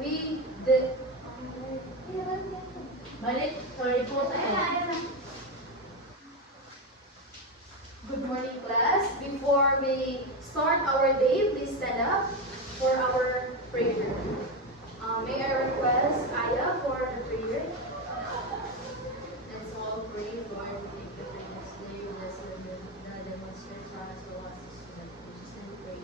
we did. Balik, sorry po tayo. Good morning, class. Before we start our day, please stand up for our prayer. May I request Aya for the prayer? Let's all pray, Lord. We thank you for this day. Bless the demonstrators as well as the students. We just pray.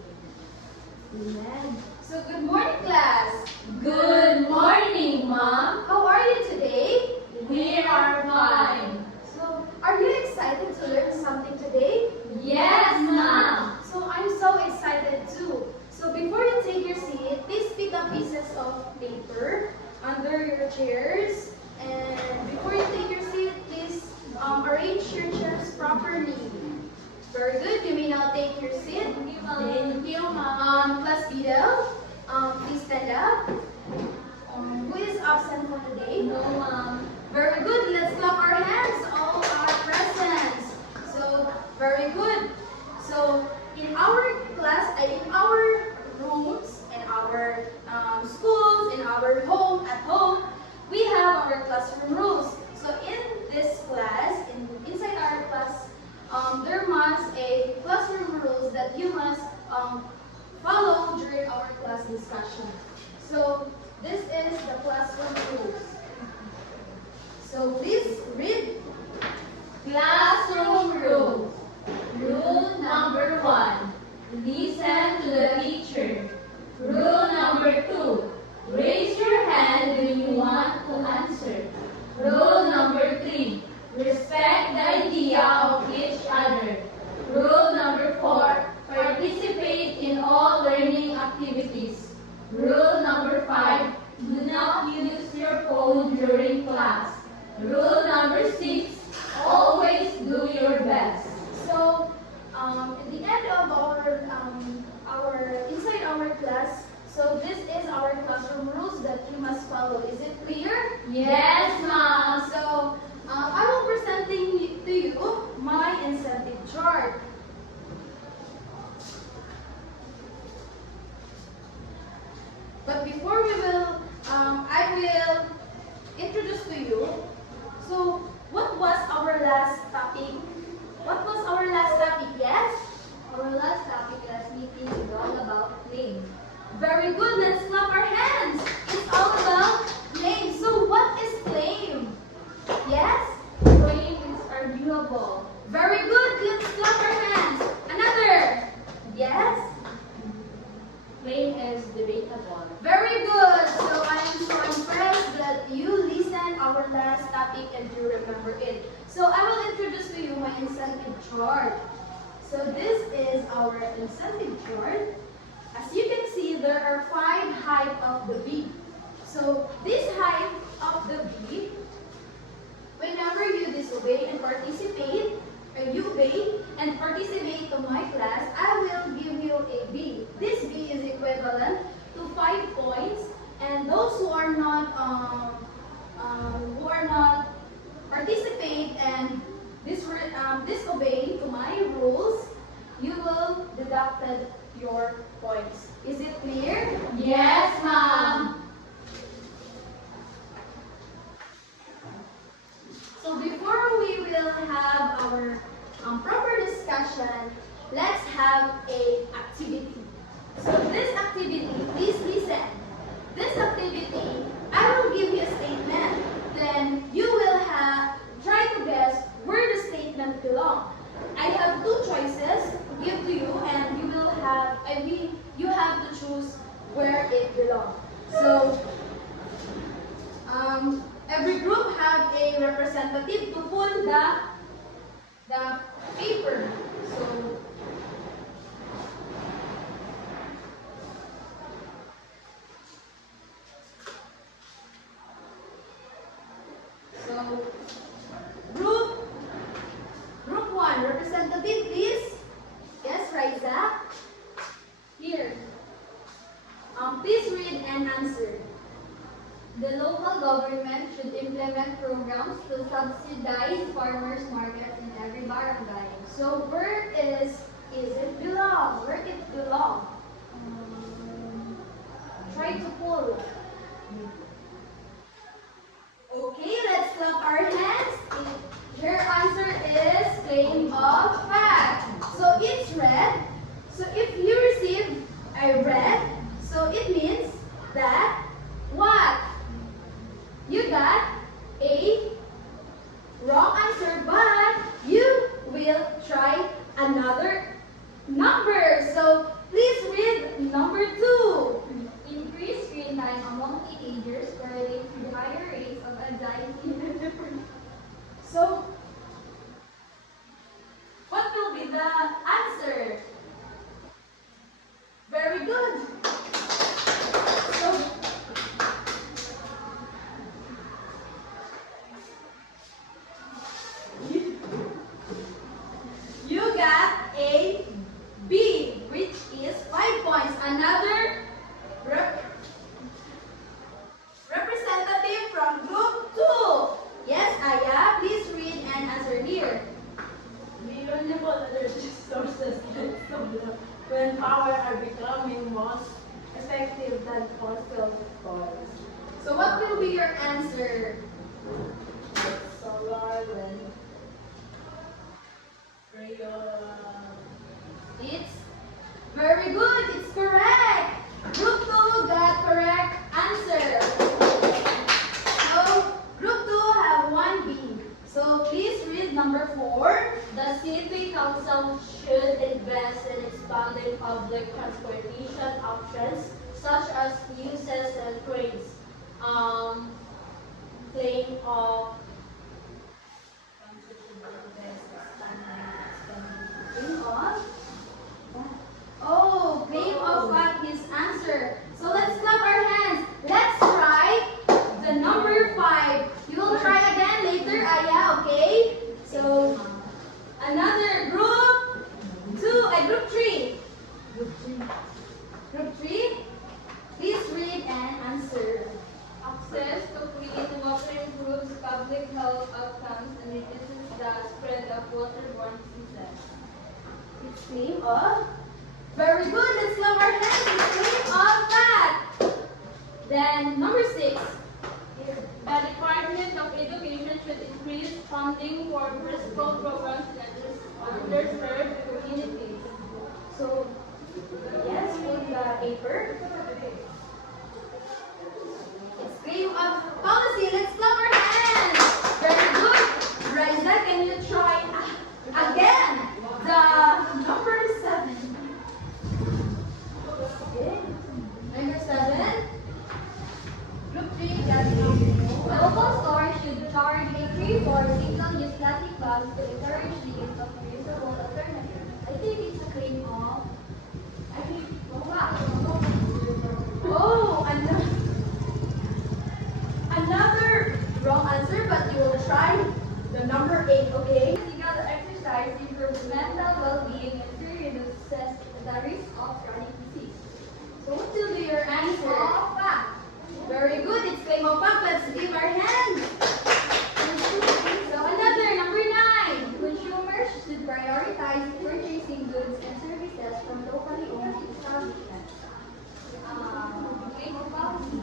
Amen. So, good morning, class. Good morning, Mom. How are you today? We are fine. So, are you excited to learn something today? Yes, Mom. So, I'm so excited too. So, before you take your seat, please pick up pieces of paper under your chairs. And before you take your seat, please arrange your chairs properly. Very good. You may now take your seat. Thank you, Mom. Class Beadle, please stand up. Who is absent for today? No, Mom. Very good. Let's clap our hands. All are present. So, very good. So, in our class, in our rooms, in our schools, in our home, at home, we have our classroom rules. So, in this class, inside our class, there must a classroom rules that you must follow during our class discussion. So, this is the classroom rules. So, please read. Classroom rules. Rule number 1. Listen to the teacher. Rule number 2. Raise your hand when you want to answer. Rule number 3. Respect the idea of each other. Rule number 4. Participate in all learning activities. Rule number 5. Do not use your phone during class. Rule number 6. Always do your best. So, at the end of our inside our class, so this is our classroom rules that you must follow. Is it clear? Yes, Mom. So, I will presenting to you my incentive chart. But before we will, I will introduce to you. So, what was our last topic? What was our last topic? Yes? Our last topic last meeting is all about claim. Very good. Let's clap our hands. It's all about claim. So, what is claim? Yes? Claim is arguable. Very good. Let's clap our hands. Another. Yes? Claim is debatable. Very good. So I am so impressed that you listened our last topic and you remember it. So I will introduce to you my incentive chart. So this is our incentive chart. As you can see, there are 5 height of the bee. So this height of the bee, whenever you disobey and participate, or you obey and participate to my class, I will give you a B. This B is equivalent to 5 points, and those who are not participate and disobey to my rules, you will deducted your points. Is it clear? Yes, Mom. So before we will have our proper discussion, let's have a activity. So this activity, please listen. This activity, I will give you a statement. Then you will try to guess where the statement belongs. I have 2 choices to give to you, and you have to choose where it belongs. So every group have a representative to pull the paper. So group 1, representative, please. Yes, Raisa. Here. Please read and answer. The local government should implement programs to subsidize farmers' markets in every barangay. So where is it belong? Where it belong? Try to pull. another representative from group 2. Yes, Aya, please read and answer here. Renewable energy sources like solar, wind power are becoming most effective than fossil fuels. So what will be your answer? Solar, wind, It's very good. It's correct. Group 2 got correct answer. So group 2 have 1B. So please read number 4. The city council should invest in expanding public transportation options such as buses and trains. Claim of Oh, claim of fact his answer. So let's clap our hands. Let's try the number 5. You will try again later, Aya, okay? So another group 2, group 3. Group 3, please read and answer. access to clean water improves public health outcomes and reduces the spread of waterborne diseases. It's claim of. Very good. Let's clap our hands. It's claim of that. Then number 6. The Department of Education should increase funding for preschool programs in underserved communities. So yes, read the paper. It's claim of policy. Let's clap our hands. Very good. Riza, can you try again the number 7? Number 7. Group 3 got Local stores should charge a fee for single-use plastic bags to encourage the use of reusable alternatives. I think it's a claim of. I think. Oh, another wrong answer, but you will try the number 8, okay? Physical exercise improves mental well-being and reduces the risk of chronic disease. So what will be your answer? Of fact. Very good. It's claim of fact. Let's give our hands. So another, number 9. Consumers should prioritize purchasing goods and services from locally owned establishments. Claim of policy.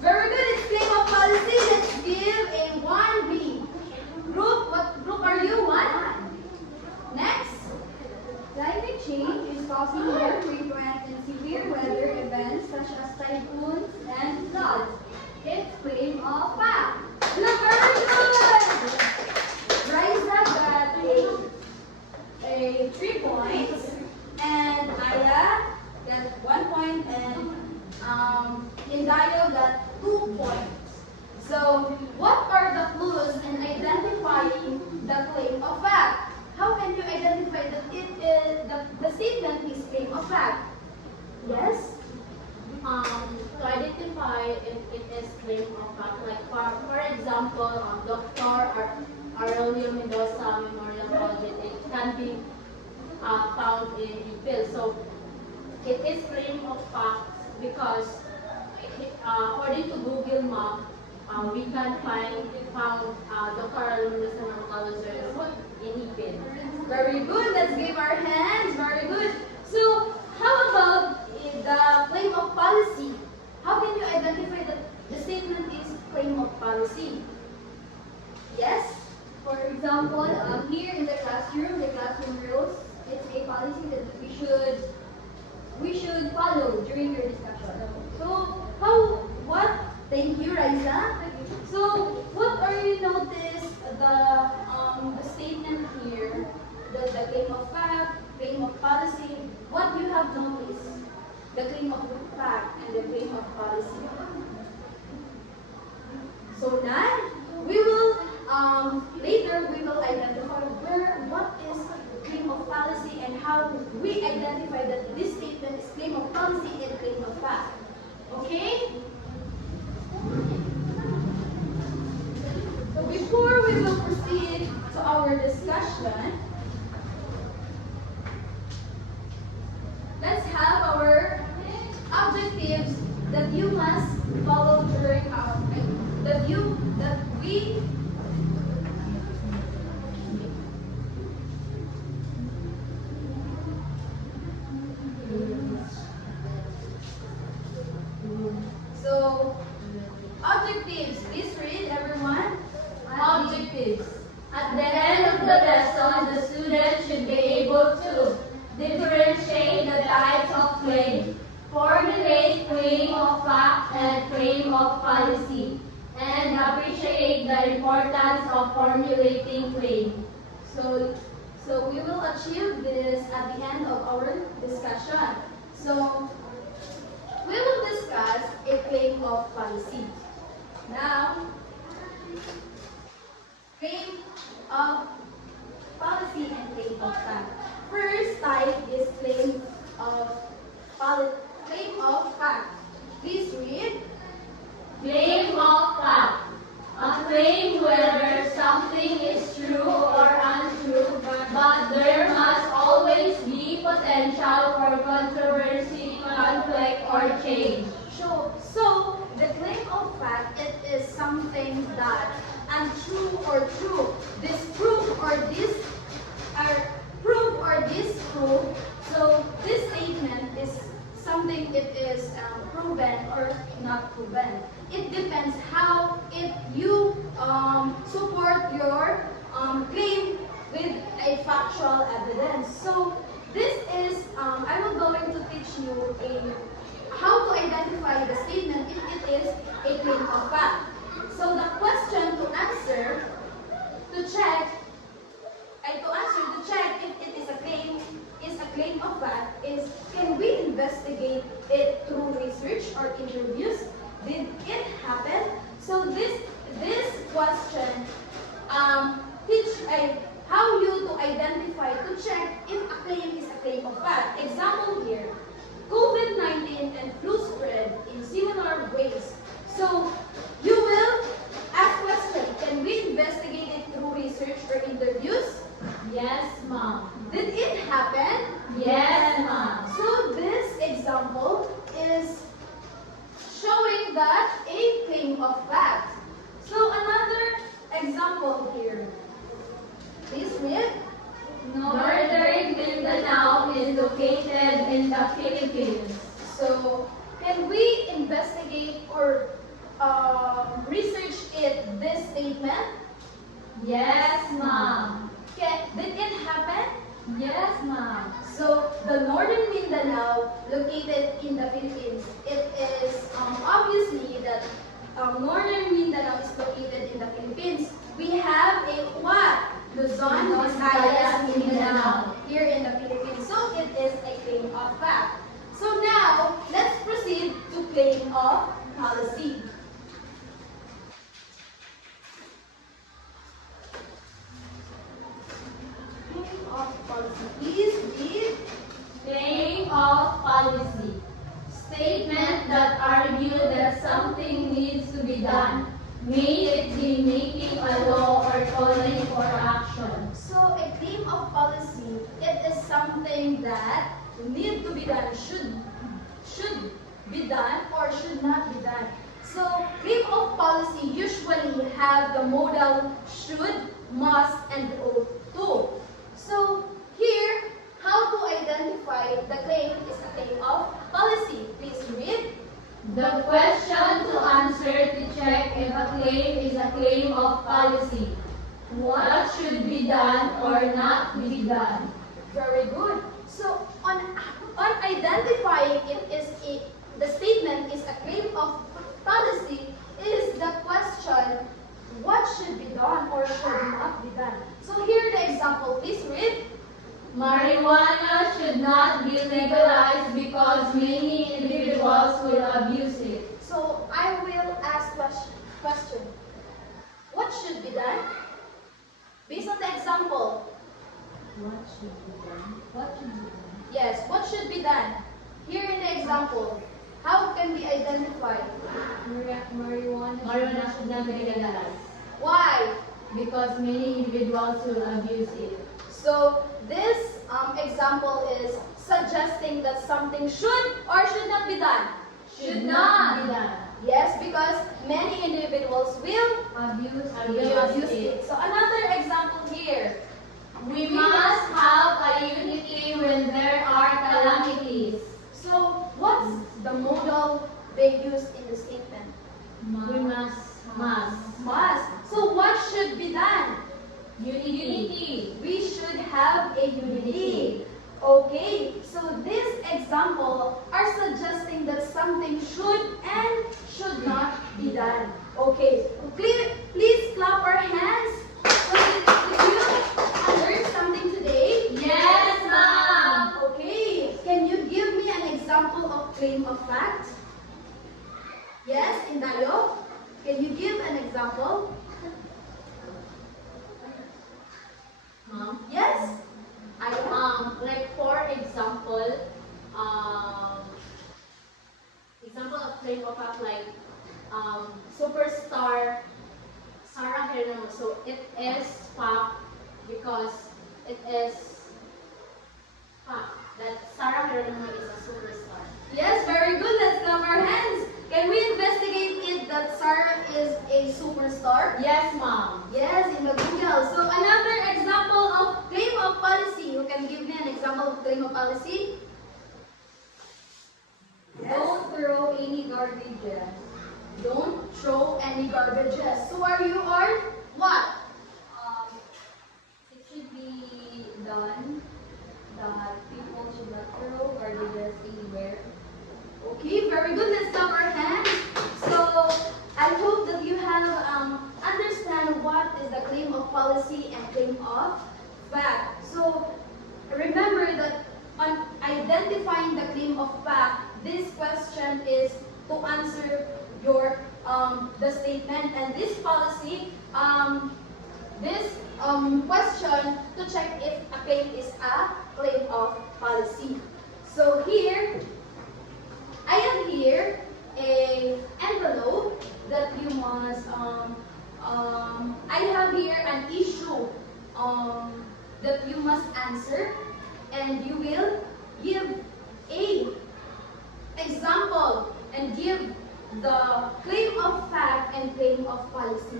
Very good. It's claim of policy. Let's give a 1B. Group, what group are you? 1? Next. Climate change is causing more frequent and severe weather events such as typhoons and floods. It's claim of fact. Very good. Riza got a 3 points, and Aya got 1 point, and Indayo got 2 points. So, what are the clues in identifying the claim of fact? How can you identify that it is the statement is claim of fact? Yes. To identify if it is claim of fact, like for example, Dr. Aurelio Mendoza Memorial Project, it can be found in Ipil. So it is claim of fact because according to Google Map, we can found Dr. Aurelio Mendoza Memorial Project in Ipil. Very good. Let's give our hands. Very good. So, how about the claim of policy? How can you identify that the statement is claim of policy? Yes? For example, here in the classroom rules, it's a policy that we should follow during your discussion. So, thank you, Riza. So, what are you notice the statement here, the claim of fact, claim of policy, what you have noticed? The claim of fact and the claim of policy. So now, we will, later we will identify what is claim of policy and how we identify that this statement is claim of policy and claim of fact. Okay? So before we will proceed to our discussion, let's have our you must follow during our that we so objectives. Please read, everyone. Objectives. At the end of the lesson, the student should be able to differentiate the types of claim, formulate claim of fact and claim of policy, and appreciate the importance of formulating claim. So we will achieve this at the end of our discussion. So we will discuss a claim of policy. Now, claim of policy and claim of fact. First type is claim of fact. Please read. Claim of fact. A claim whether something is true or untrue, but there must always be potential for controversy, conflict, or change. So the claim of fact, it is something that untrue or true, disprove or prove or disprove. So this statement is something it is proven or not proven. It depends how if you support your claim with a factual evidence. So this is I will going to teach you how to identify the statement if it is a claim of fact. So the question to answer if it is a claim of fact is, can we investigate it through research or interviews? Did it happen? So this question teach how you to identify, to check if a claim is a claim of fact. Example here, COVID-19 and flu spread in similar ways. So you will ask question, can we investigate it through research or interviews? Yes, ma'am. Did it happen? Yes, ma'am. So this example is showing that a claim of fact. So another example here. Please read. Northern Mindanao is located in the Philippines. So can we investigate or research this statement? Yes, ma'am. Did it happen? Yes, ma'am. So the Northern Mindanao located in the Philippines, it is obviously that Northern Mindanao is located in the Philippines. We have a what? Luzon, Visayas, Mindanao here in the Philippines. So it is a claim of fact. So now let's proceed to claim of policy. Claim of policy. Please read. Claim of policy. Statement that argue that something needs to be done. May it be making a law or calling for action. So a claim of policy, it is something that need to be done, should be done or should not be done. So claim of policy usually have the modal should, must, and ought to. So here, how to identify the claim is a claim of policy. Please read. The question to answer to check if a claim is a claim of policy. What should be done or not be done? Very good. So on identifying the statement is a claim of policy is the question, what should be done or should not be done. So here the example, please read. Marijuana should not be legalized because many individuals will abuse it. So I will ask question. What should be done? Based on the example. What should be done? What should be done? Yes, what should be done? Here in the example, how can we identify? Marijuana should not be legalized Why? because many individuals will abuse it. So this example is suggesting that something should or should not be done. Should not be many individuals will abuse it. So another example here. We must have a unity when there are calamities. So what's the modal they used in the statement? We must. Must. So what should be done? Unity. We should have a unity. Okay, so this example are suggesting that something should and should not be done. Okay, please clap our hands. So did you learn something today? Yes, ma'am. Okay, can you give me an example of claim of fact? Yes, Indayo? Can you give an example? Ma'am. Yes? Like for example, example of claim of fact like superstar Sarah Geronimo. So it is fact because it is fact that Sarah Geronimo is a superstar. Yes, very good. Let's clap our hands. Can we investigate it that Sarah is a superstar? Yes, ma'am. Yes, in the Google. So another example of claim of policy. Who can give me an example of claim of policy? Yes. Don't throw any garbages. Don't throw any garbages. So are you are what? It should be done that people should not throw garbages anywhere. Okay, very good. Let's clap our hands. So I hope that you have understand what is the claim of policy and claim of fact. So remember that on identifying the claim of fact, this question is to answer your the statement, and this policy this question to check if a claim is a claim of policy. So here I have here a envelope that you must I have here an issue that you must answer, and you will give a example and give the claim of fact and claim of policy.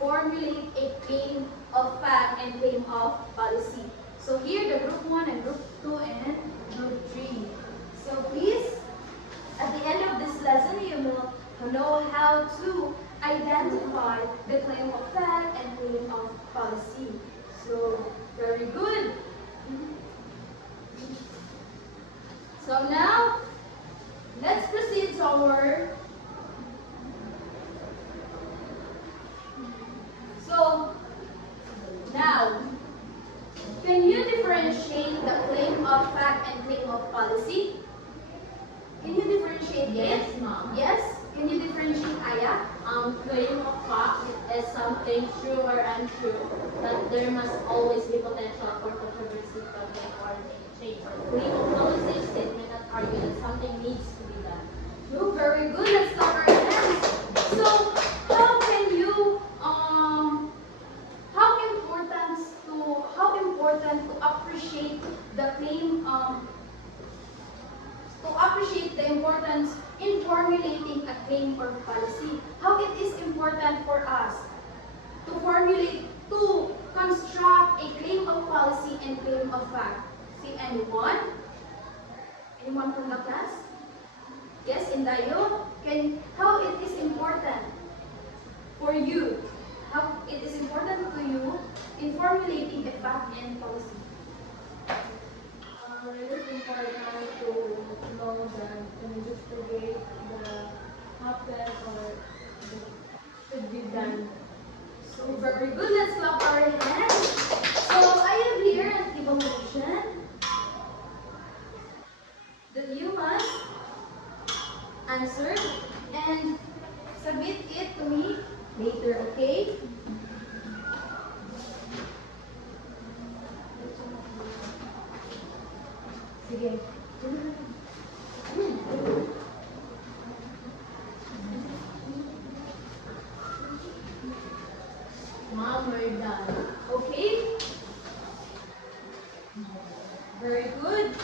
Formulate a claim of fact and claim of policy. So here the group 1 and group 2 and group 3. So please, at the end of this lesson, you will know how to identify the claim of fact and claim of policy. So, very good. So now, let's proceed to our... So, now, can you differentiate the claim of fact and claim of policy? Can you differentiate Yes, it? ma'am. Yes? Can you differentiate Aya? Claim of fact is something true or untrue, that there must always be potential for controversy, conflict, or change. Claim of policy is statement that argue that something needs to be done. Oh, very good. Let's start our hands. So, how can you how important to appreciate the claim to appreciate the importance in formulating a claim or policy. How it is important for us to formulate, to construct a claim of policy and claim of fact. See anyone? Anyone from the class? Yes, Indayo? How it is important for you? How it is important to you in formulating a fact and policy? It is important to know that investigate the happened or should be done. So very good. Let's clap our hands. So I have here an evaluation that you must answer and submit it to me later, okay? Sige. Ma'am, we're done. Okay? Very good.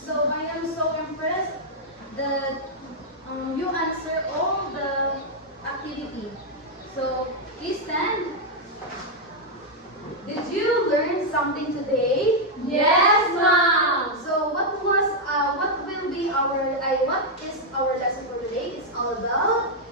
So I am so impressed that you answer all the activity. So, please stand. Did you learn something today? Yes, ma'am. So what is our lesson for today? It's all about